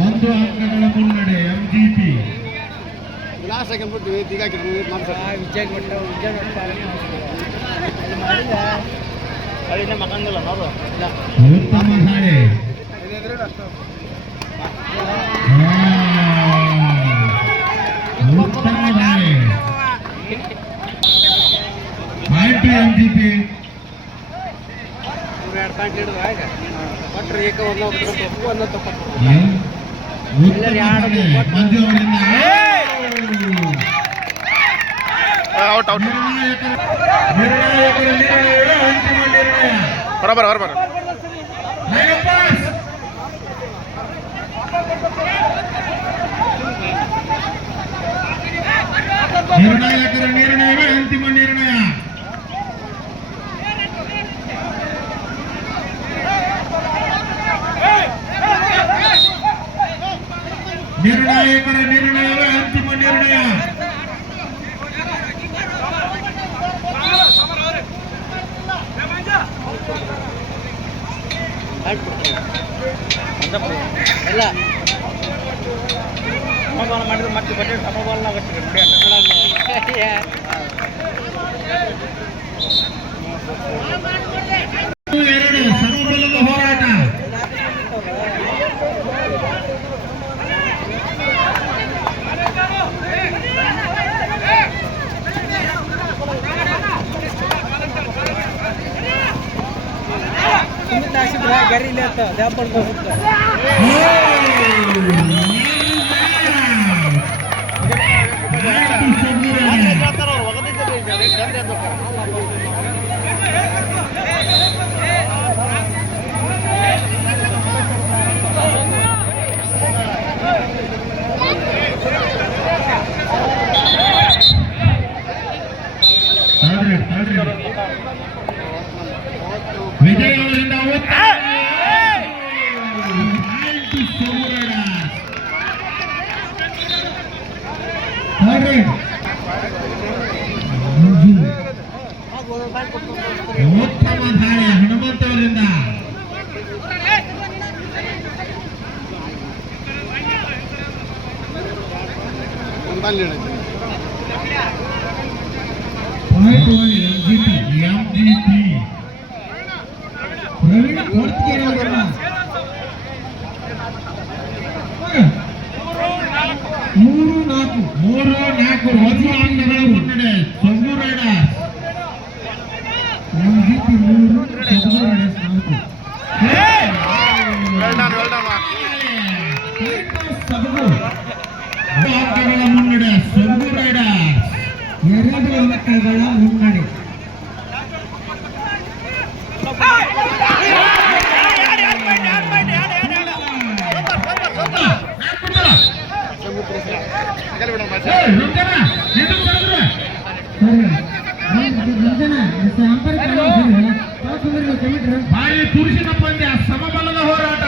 ಒಂದು ಅಂಕಗಳ ಮುನ್ನಡೆ ಎಂಜಿಪಿ. ಲಾಸ್ಟ್ ಆಗಿಬಿಟ್ಟು ಉತ್ತಮ ದಾಳಿ. ಉತ್ತಮ ದಾಳಿ. ಪಾಯಿಂಟ್ ಎಂಜಿಪಿ. ಮಂಜು ಅವರಿಂದ ಔಟ್ ಔಟ್. ನಿರ್ಣಾಯಕರ ನಿರ್ಣಯ, ಅಂತಿಮ ನಿರ್ಣಯ. ಬರಬರ ಬರಬರ. ನಿರ್ಣಾಯಕರ ನಿರ್ಣಯವೇ ಅಂತಿಮ ನಿರ್ಣಯ. ನಿರ್ಣಾಯಕರ ನಿರ್ಣಯವೇ ಅಂತಿಮ ನಿರ್ಣಯ. ಎಲ್ಲ ಸಮಾಧಾನ ಮಾಡಿದ್ರೆ ಮತ್ತೆ ಬಟ್ಟೆ ಸಮಾಧಾನ ಆಗುತ್ತೆ ನೋಡಿ. ಎರಡು ಸಮಬಲದ ಹೋರಾಟ. ಗರಿ ವಿಜಯ್ ಅವರಿಂದ ಉತ್ತಮ ದಾಳಿ ಹನುಮಂತ ಅವರಿಂದ. ಎಂಜಿಪಿ ಪ್ರವೀಣ್ ಕೊಡ್ತೀರ. 3-4 ಒಂದು ಅಂಕಗಳ ಮುನ್ನಡೆ ಸೊಗಡು ರೈಡರ್ಸ್. ಎಂಜಿಪಿ 3, ಸೊಗಡು ರೈಡರ್ಸ್ 4. ಅಂಕಗಳ ಮುನ್ನಡೆ ಸೊಗಡು ರೈಡರ್ಸ್. 2 ಅಂಕಗಳ ಮುನ್ನಡೆ. ಭಾರಿ ಪುರುಷನ ಪಂದ್ಯ, ಸಮಬಲದ ಹೋರಾಟ.